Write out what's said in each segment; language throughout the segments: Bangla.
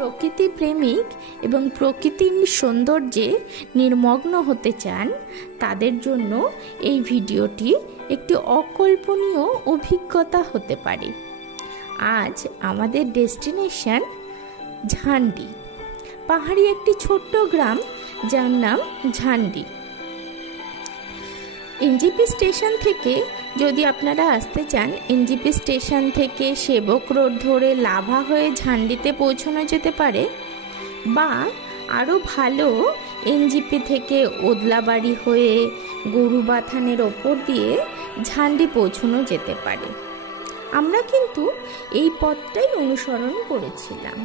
প্রকৃতি প্রেমিক এবং প্রকৃতির সৌন্দর্যে নির্মগ্ন হতে চান তাদের জন্য এই ভিডিওটি একটি অকল্পনীয় অভিজ্ঞতা হতে পারে। আজ আমাদের ডেস্টিনেশন ঝান্ডি, পাহাড়ি একটি ছোট্ট গ্রাম যার নাম ঝান্ডি। এনজিপি স্টেশন থেকে যদি আপনারা আসতে চান, এনজিপি স্টেশন থেকে সেবক রোড ধরে লাভা হয়ে ঝান্ডিতে পৌঁছানো যেতে পারে, বা আরও ভালো এনজিপি থেকে ওদলাবাড়ি হয়ে গরুবাথানের ওপর দিয়ে ঝান্ডি পৌঁছানো যেতে পারে। আমরা কিন্তু এই পথটাই অনুসরণ করেছিলাম।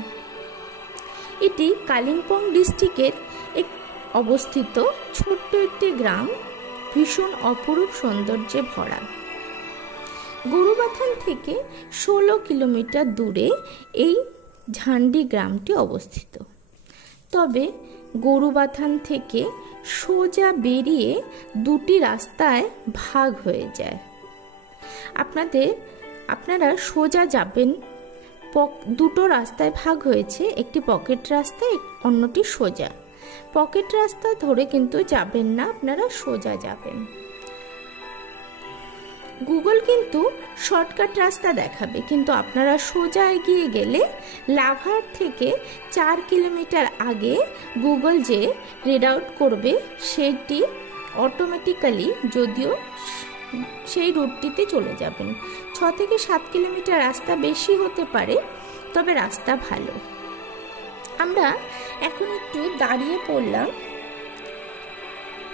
এটি কালিম্পং ডিস্ট্রিক্টের অবস্থিত ছোট্ট একটি গ্রাম, ভীষণ অপরূপ সৌন্দর্যে ভরা। গরুবাথান থেকে 16 কিলোমিটার দূরে এই ঝান্ডি গ্রামটি অবস্থিত। তবে গরুবাথান থেকে সোজা বেরিয়ে দুটি রাস্তায় ভাগ হয়ে যায়। আপনারা সোজা যাবেন, দুটো রাস্তায় ভাগ হয়েছে, একটি পকেট রাস্তা, অন্যটি সোজা। পকেট রাস্তা ধরে কিন্তু যাবেন না, আপনারা সোজা যাবেন। গুগল কিন্তু শর্টকাট রাস্তা দেখাবে, কিন্তু আপনারা সোজা এগিয়ে গেলে লাভার থেকে 4 কিলোমিটার আগে গুগল যে রিড আউট করবে সেটি অটোমেটিক্যালি, যদিও সেই রুটটিতে চলে যাবেন। 6 থেকে 7 কিলোমিটার রাস্তা বেশি হতে পারে, তবে রাস্তা ভালো। আমরা এখন একটু দাঁড়িয়ে পড়লাম।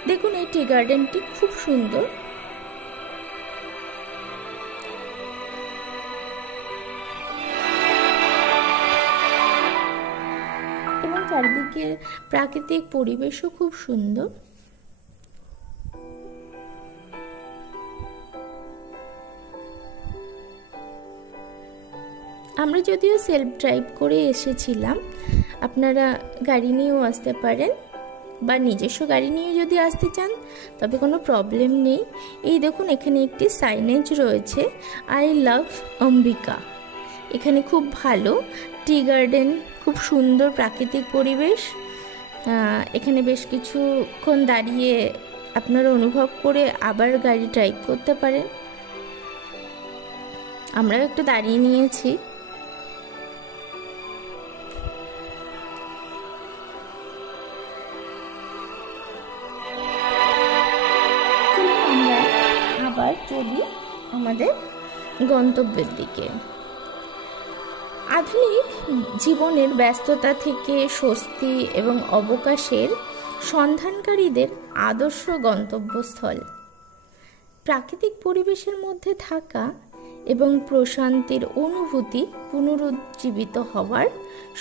দেখুন, এই টি গার্ডেনটি খুব সুন্দর। এবং চারিদিকে প্রাকৃতিক পরিবেশও খুব সুন্দর। আমরা যদিও সেলফ ড্রাইভ করে এসেছিলাম, আপনারা গাড়ি নিয়েও আসতে পারেন, বা নিজস্ব গাড়ি নিয়ে যদি আসতে চান তবে কোনো প্রবলেম নেই। এই দেখুন, এখানে একটি সাইনেজ রয়েছে, আই লাভ অম্বিকা। এখানে খুব ভালো টি গার্ডেন, খুব সুন্দর প্রাকৃতিক পরিবেশ। এখানে বেশ কিছুক্ষণ দাঁড়িয়ে আপনারা অনুভব করে আবার গাড়ি ড্রাইভ করতে পারেন। আমরাও একটু দাঁড়িয়ে নিয়েছি। আবার চলি আমাদের গন্তব্যের দিকে। আধুনিক জীবনের ব্যস্ততা থেকে স্বস্তি এবং অবকাশের সন্ধানকারীদের আদর্শ গন্তব্যস্থল। প্রাকৃতিক পরিবেশের মধ্যে থাকা এবং প্রশান্তির অনুভূতি পুনরুজ্জীবিত হওয়ার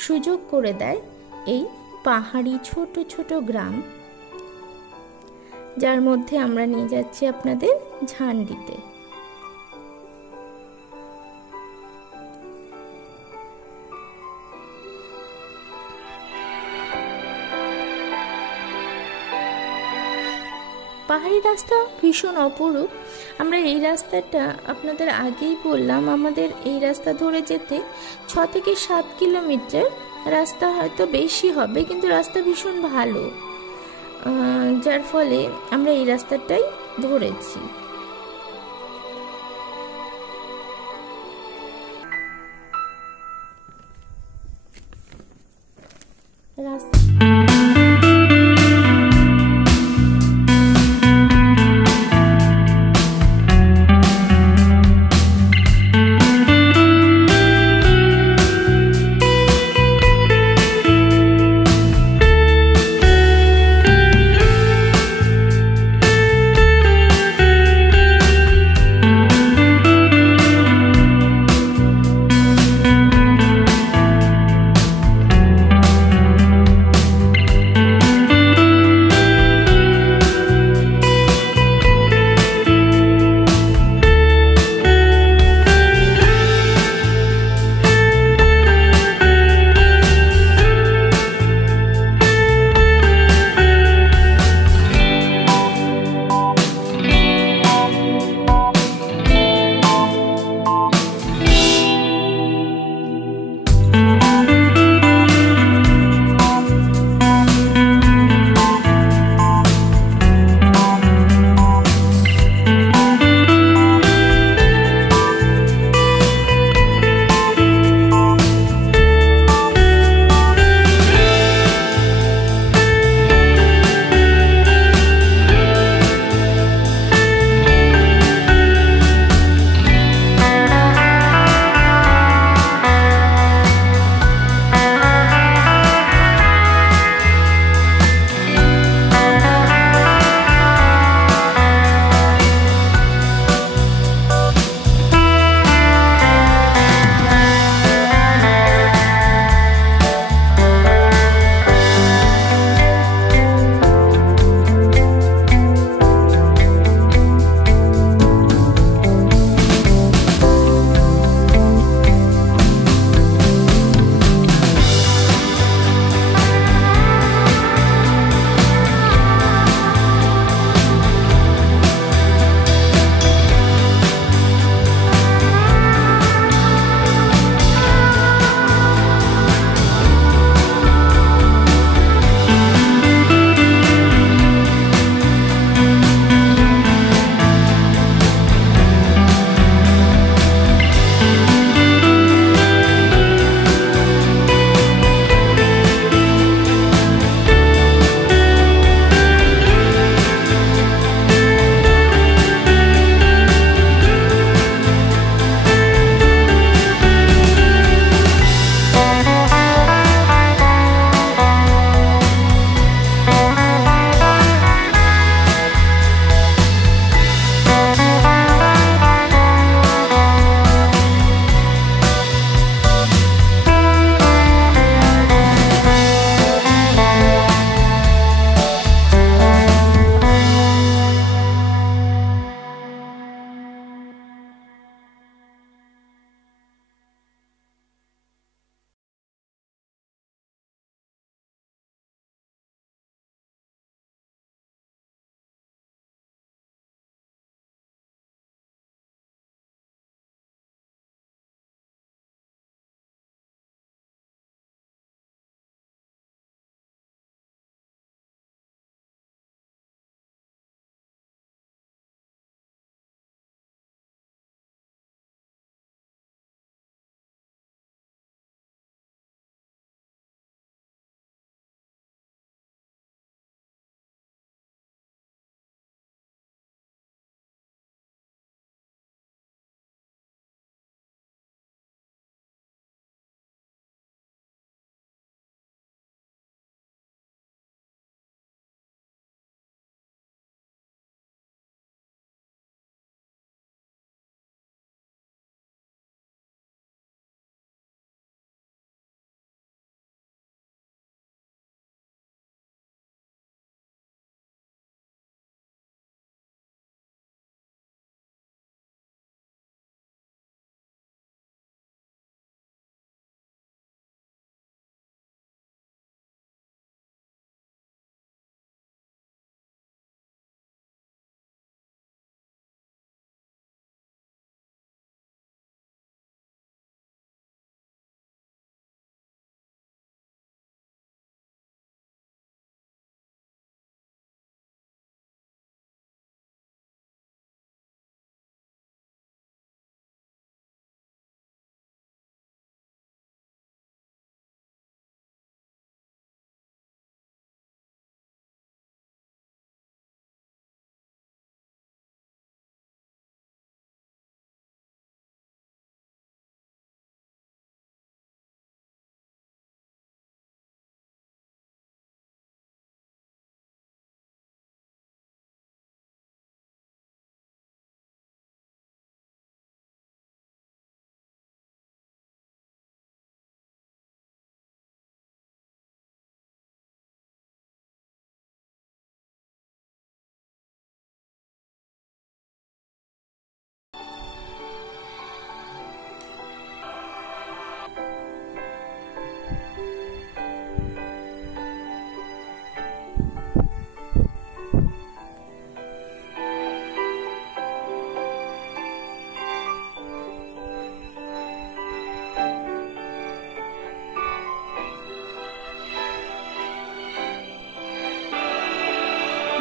সুযোগ করে দেয় এই পাহাড়ি ছোট ছোট গ্রাম, যার মধ্যে আমরা নিয়ে যাচ্ছি আপনাদের ঝান্ডিতে। পাহাড়ি রাস্তা ভীষণ অপরূপ। আমরা এই রাস্তাটা আপনাদের আগেই বললাম, আমাদের এই রাস্তা ধরে যেতে 6 থেকে 7 কিলোমিটার রাস্তা হয়তো বেশি হবে, কিন্তু রাস্তা ভীষণ ভালো, যার ফলে আমরা এই রাস্তাটাই ধরেছি।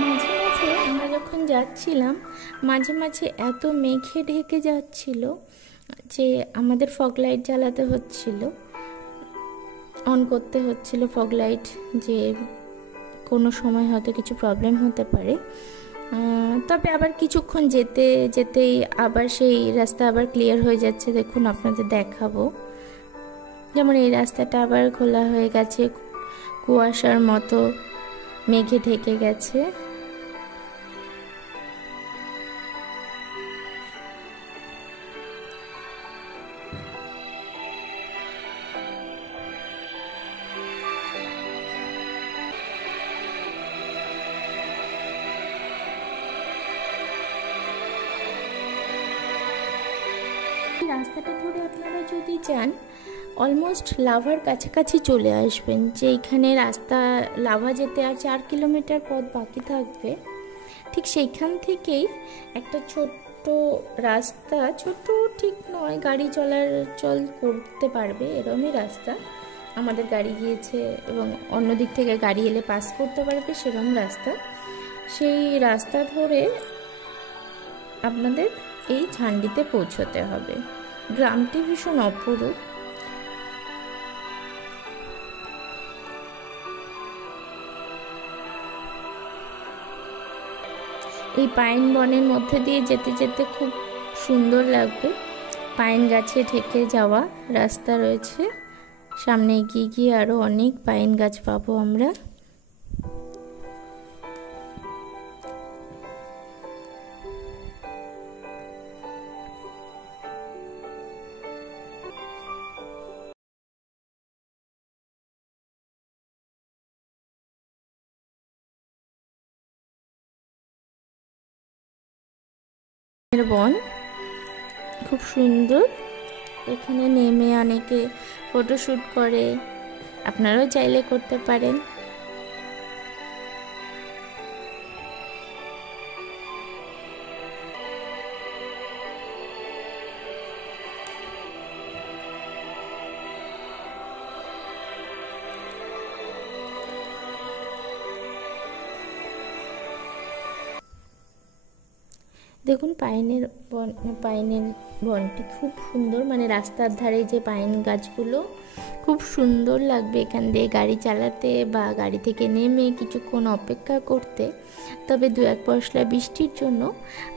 মাঝে মাঝে আমরা যখন যাচ্ছিলাম, মাঝে মাঝে এত মেঘে ঢেকে যাচ্ছিল যে আমাদের ফগ লাইট জ্বালাতে হচ্ছিল, অন করতে হচ্ছিল ফগ লাইট, যে কোনো সময় হয়তো কিছু প্রবলেম হতে পারে। তবে আবার কিছুক্ষণ যেতে যেতেই আবার সেই রাস্তা আবার ক্লিয়ার হয়ে যাচ্ছে। দেখুন, আপনাদের দেখাবো, যেমন এই রাস্তাটা আবার খোলা হয়ে গেছে, কুয়াশার মতো মেঘে ঢেকে গেছে। রাস্তাটা ধরে আপনারা যদি যান, অলমোস্ট লাভার কাছাকাছি চলে আসবেন। যে এইখানে রাস্তা লাভা যেতে আর 4 কিলোমিটার পথ বাকি থাকবে, ঠিক সেইখান থেকেই একটা ছোট্ট রাস্তা, ছোট্ট ঠিক নয়, গাড়ি চলাচল করতে পারবে এরকমই রাস্তা। আমাদের গাড়ি গিয়েছে এবং অন্য দিক থেকে গাড়ি এলে পাস করতে পারবে সেরকম রাস্তা। সেই রাস্তা ধরে আপনাদের এই ঝান্ডিতে পৌঁছতে হবে। গ্রামটি ভীষণ অপরূপ। এই পাইন বনের মধ্যে দিয়ে যেতে যেতে খুব সুন্দর লাগবে। পাইন গাছে ঢেকে যাওয়া রাস্তা রয়েছে, সামনে এগিয়ে গিয়ে আরো অনেক পাইন গাছ পাবো আমরা। বন খুব সুন্দর, এখানে নেমে অনেকে ফটোশ্যুট করে, আপনারাও চাইলে করতে পারেন। দেখুন, পাইনের বনটি খুব সুন্দর, মানে রাস্তার ধারে যে পাইন গাছগুলো খুব সুন্দর লাগবে এখান দিয়ে গাড়ি চালাতে বা গাড়ি থেকে নেমে কিছুক্ষণ অপেক্ষা করতে। তবে 2-1 পশলা বৃষ্টির জন্য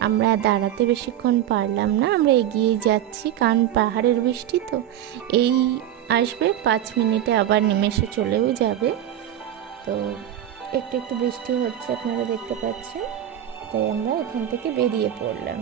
আমরা দাঁড়াতে বেশিক্ষণ পারলাম না, আমরা এগিয়ে যাচ্ছি, কারণ পাহাড়ের বৃষ্টি তো এই আসবে 5 মিনিটে আবার নিমেষে চলেও যাবে। তো একটু একটু বৃষ্টি হচ্ছে, আপনারা দেখতে পাচ্ছেন, তাই আমরা এখান থেকে বেরিয়ে পড়লাম।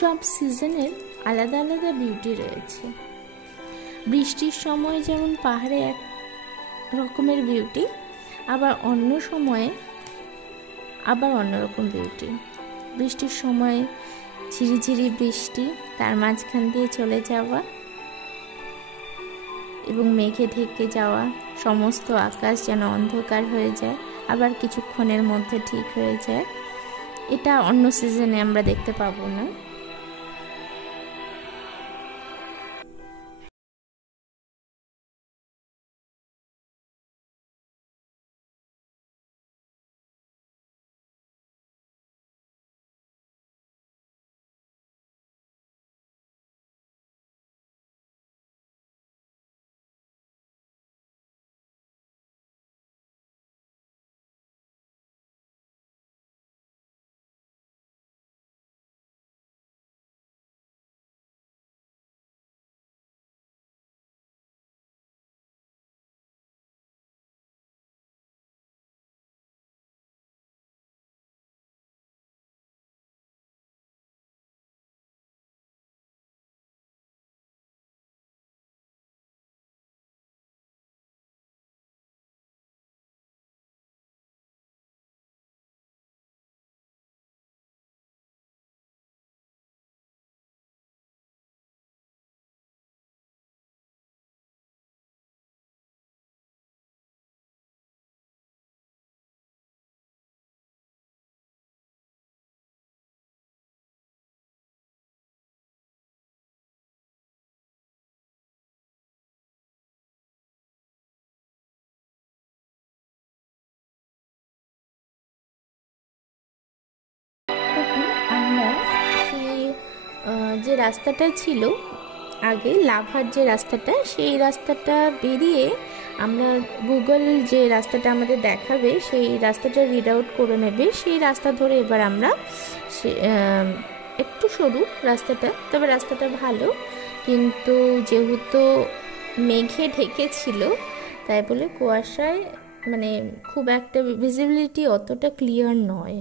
সব সিজনের আলাদা আলাদা বিউটি রয়েছে। বৃষ্টির সময় যেমন পাহাড়ে এক রকমের বিউটি, আবার অন্য সময়ে আবার অন্যরকম বিউটি। বৃষ্টির সময় ঝিরিঝিরি বৃষ্টি, তার মাঝখান দিয়ে চলে যাওয়া এবং মেঘে ঢেকে যাওয়া, সমস্ত আকাশ যেন অন্ধকার হয়ে যায়, আবার কিছুক্ষণের মধ্যে ঠিক হয়ে যায়। এটা অন্য সিজনে আমরা দেখতে পাবো না। যে রাস্তাটা ছিল আগে লাভার যে রাস্তাটা, সেই রাস্তাটা বেরিয়ে আমরা গুগল যে রাস্তাটা আমাদের দেখাবে সেই রাস্তাটা রিড আউট করে নেবে, সেই রাস্তা ধরে এবার আমরা একটু সরু রাস্তাটা, তবে রাস্তাটা ভালো, কিন্তু যেহেতু মেঘে ঢেকেছিল তাই বলে কুয়াশায় মানে খুব একটা ভিজিবিলিটি অতটা ক্লিয়ার নয়।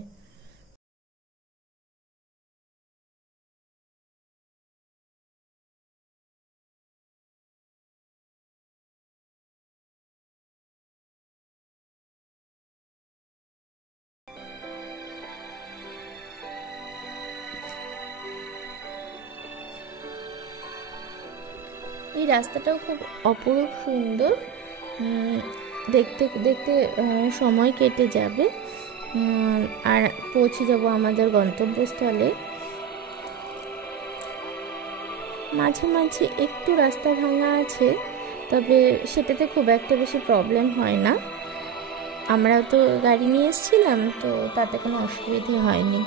এই রাস্তাটাও খুব অপরূপ সুন্দর, দেখতে দেখতে সময় কেটে যাবে, আর পৌঁছে যাব আমাদের গন্তব্যস্থলে। মাঝে মাঝে একটু রাস্তা ভাঙা আছে, তবে সেটাতে খুব একটা বেশি প্রবলেম হয় না, আমরা তো গাড়ি নিয়ে এসেছিলাম তো তাতে কোনো অসুবিধে হয়নি।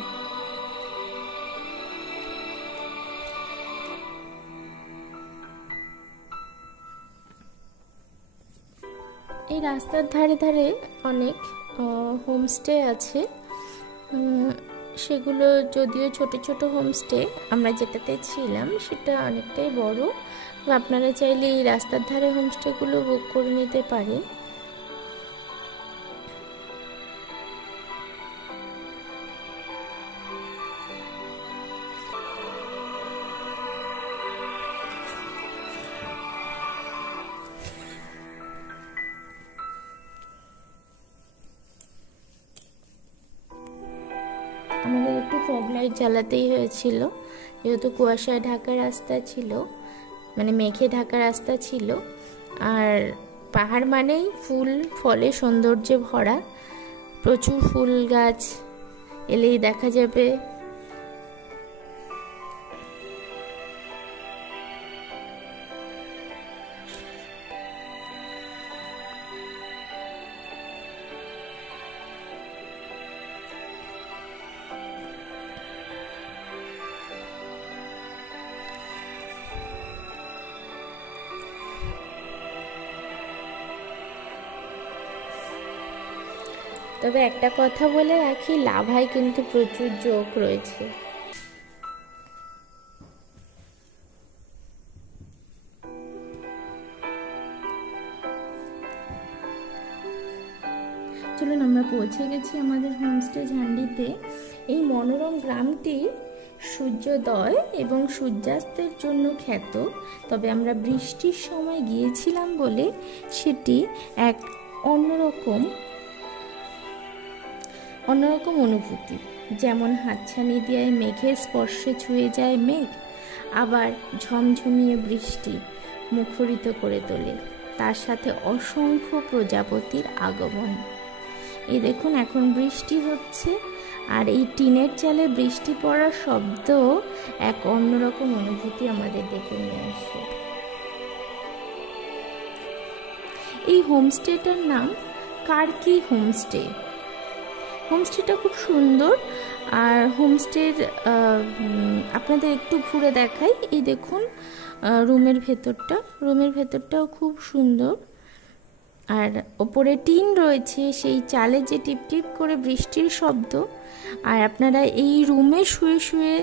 এই রাস্তার ধারে ধারে অনেক হোমস্টে আছে, সেগুলো যদিও ছোট ছোট হোমস্টে, আমরা যেটাতে ছিলাম সেটা অনেকটাই বড়, আপনারা চাইলে এই রাস্তার ধারে হোমস্টেগুলো বুক করে নিতে পারেন। আমাদের একটু ফগ লাইট জ্বালাতেই হয়েছিল, যেহেতু কুয়াশায় ঢাকা রাস্তা ছিল, মানে মেঘে ঢাকা রাস্তা ছিল, আর পাহাড় মানেই ফুল ফলে সৌন্দর্যে ভরা, প্রচুর ফুল গাছ এলেই দেখা যাবে। তবে একটা কথা বলে রাখি, লাভায় কিন্তু প্রচুর জোক রয়েছে। চলুন, আমরা পৌঁছে গেছি আমাদের হোমস্টে ঝান্ডিতে। এই মনোরম গ্রামটি সূর্যোদয় এবং সূর্যাস্তের জন্য খ্যাত, তবে আমরা বৃষ্টির সময় গিয়েছিলাম বলে সেটি এক অন্যরকম অনুভূতি। যেমন হাতছানি দিয়ে মেঘের স্পর্শে ছুঁয়ে যায় মেঘ, আবার ঝমঝমিয়ে বৃষ্টি মুখরিত করে তোলে, তার সাথে অসংখ্য প্রজাপতির আগমন। এই দেখুন এখন বৃষ্টি হচ্ছে, আর এই টিনের চালে বৃষ্টি পড়ার শব্দ এক অন্যরকম অনুভূতি আমাদের ডেকে নিয়ে আসে। এই হোমস্টেটার নাম কার্কি হোমস্টে। হোমস্টেটা খুব সুন্দর, আর হোমস্টের আপনাদের একটু ঘুরে দেখাই। এই দেখুন রুমের ভেতরটাও খুব সুন্দর, আর ওপরে টিন রয়েছে, সেই চালে যে টিপটিপ করে বৃষ্টির শব্দ, আর আপনারা এই রুমে শুয়ে শুয়ে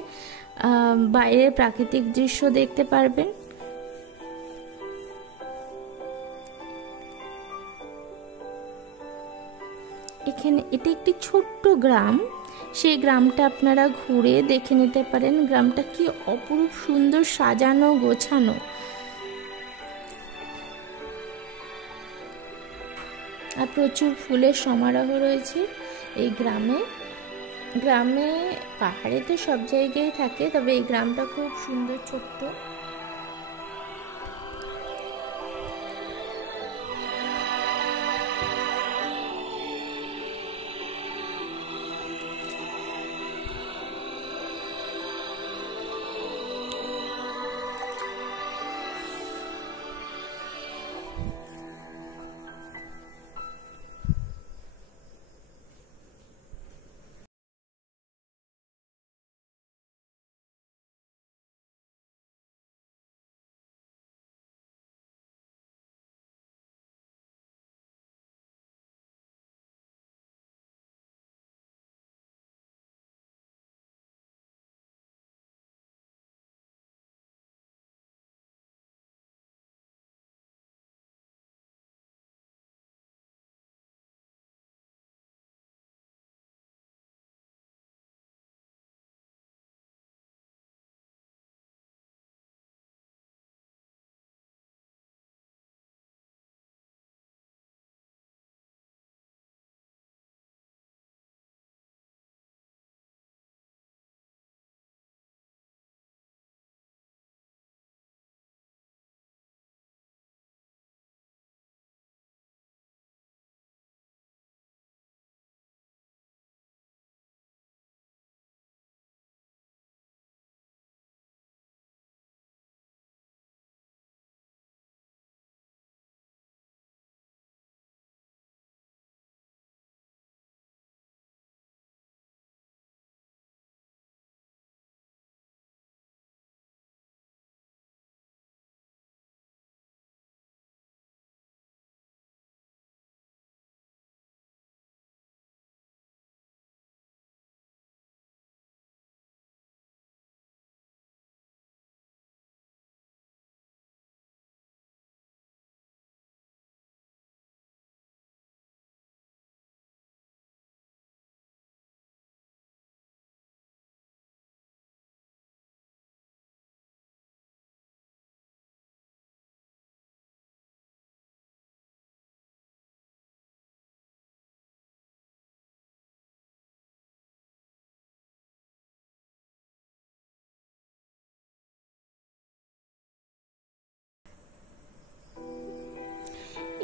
বাইরের প্রাকৃতিক দৃশ্য দেখতে পারবেন। এখানে এটা একটি ছোট্ট গ্রাম, সেই গ্রামটা আপনারা ঘুরে দেখে নিতে পারেন। গ্রামটা কি অপরূপ সুন্দর সাজানো গোছানো, আর প্রচুর ফুলের সমারোহ রয়েছে এই গ্রামে। পাহাড়ে তো সব জায়গায় থাকে, তবে এই গ্রামটা খুব সুন্দর, ছোট্ট।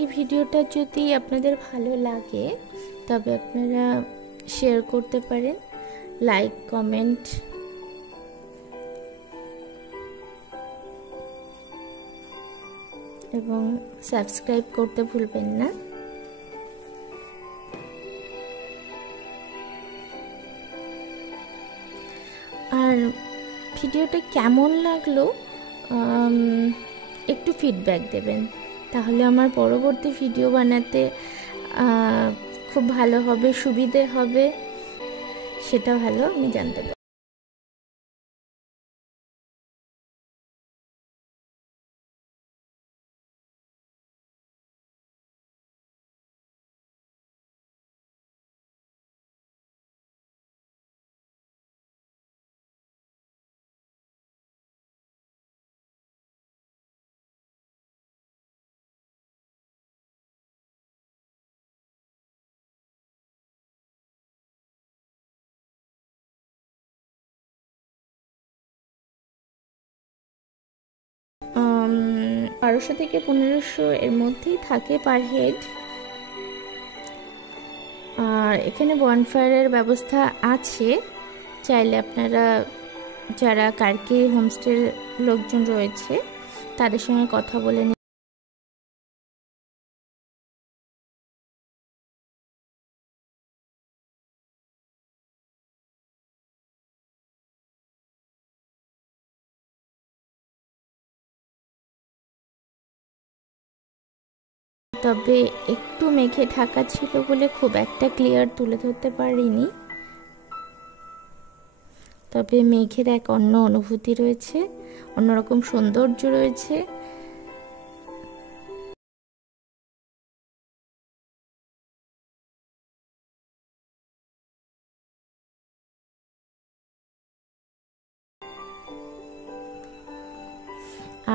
এই ভিডিওটা যদি আপনাদের ভালো লাগে তবে আপনারা শেয়ার করতে পারেন, লাইক কমেন্ট এবং সাবস্ক্রাইব করতে ভুলবেন না। আর ভিডিওটা কেমন লাগলো একটু ফিডব্যাক দেবেন, তাহলে আমার পরবর্তী ভিডিও বানাতে খুব ভালো হবে, সুবিধে হবে, সেটা ভালো আমি জানতে পারি। আহ 1200 থেকে 1500 এর মধ্যেই থাকে পার হেড। আর এখানে বনফায়ারের ব্যবস্থা আছে, চাইলে আপনারা যারা কারকে হোমস্টের লোকজন রয়েছে তাদের সঙ্গে কথা বলে নিন। তবে একটু মেঘে ঢাকা ছিল বলে খুব একটা ক্লিয়ার তুলে ধরতে পারিনি, তবে মেঘের এক অন্য অনুভূতি রয়েছে, অন্যরকম সৌন্দর্য রয়েছে।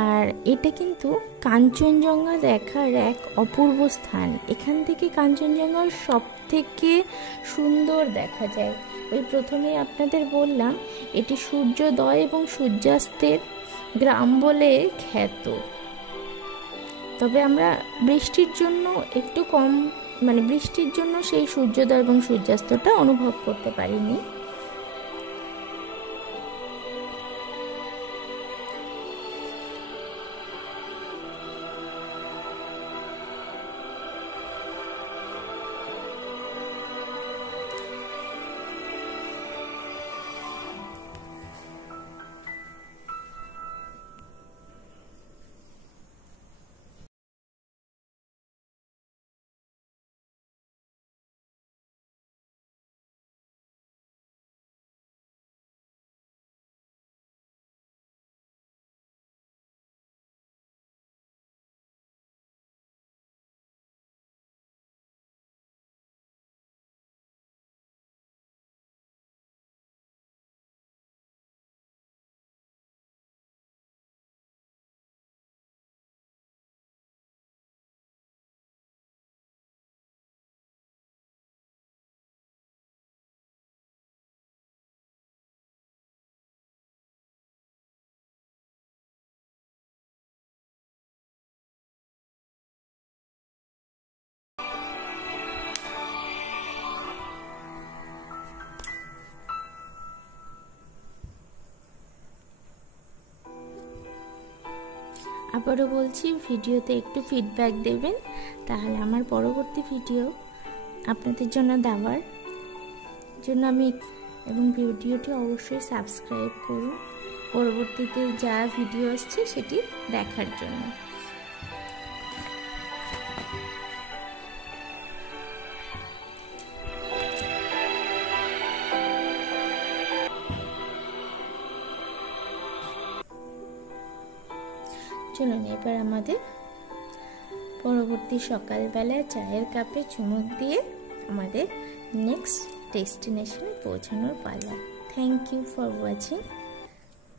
আর এটা কিন্তু কাঞ্চনজঙ্ঘা দেখার এক অপূর্ব স্থান। এখান থেকে কাঞ্চনজঙ্ঘার সব থেকে সুন্দর দেখা যায়। ওই প্রথমে আপনাদের বললাম এটি সূর্যোদয় এবং সূর্যাস্তের গ্রাম বলে খ্যাত। তবে আমরা বৃষ্টির জন্য একটু কম, বৃষ্টির জন্য সেই সূর্যোদয় এবং সূর্যাস্তটা অনুভব করতে পারিনি। আবারও বলছি, ভিডিওতে একটু ফিডব্যাক দেবেন, তাহলে আমার পরবর্তী ভিডিও আপনাদের জন্য দেওয়ার জন্য এবং ভিডিওটি অবশ্যই সাবস্ক্রাইব করুন পরবর্তীতে যা ভিডিও আসছে সেটি দেখার জন্য। চলুন এবার আমাদের পরবর্তী সকালবেলায় চায়ের কাপে চুমুক দিয়ে আমাদের নেক্সট ডেস্টিনেশনে পৌঁছানোর পালা। Thank you for watching.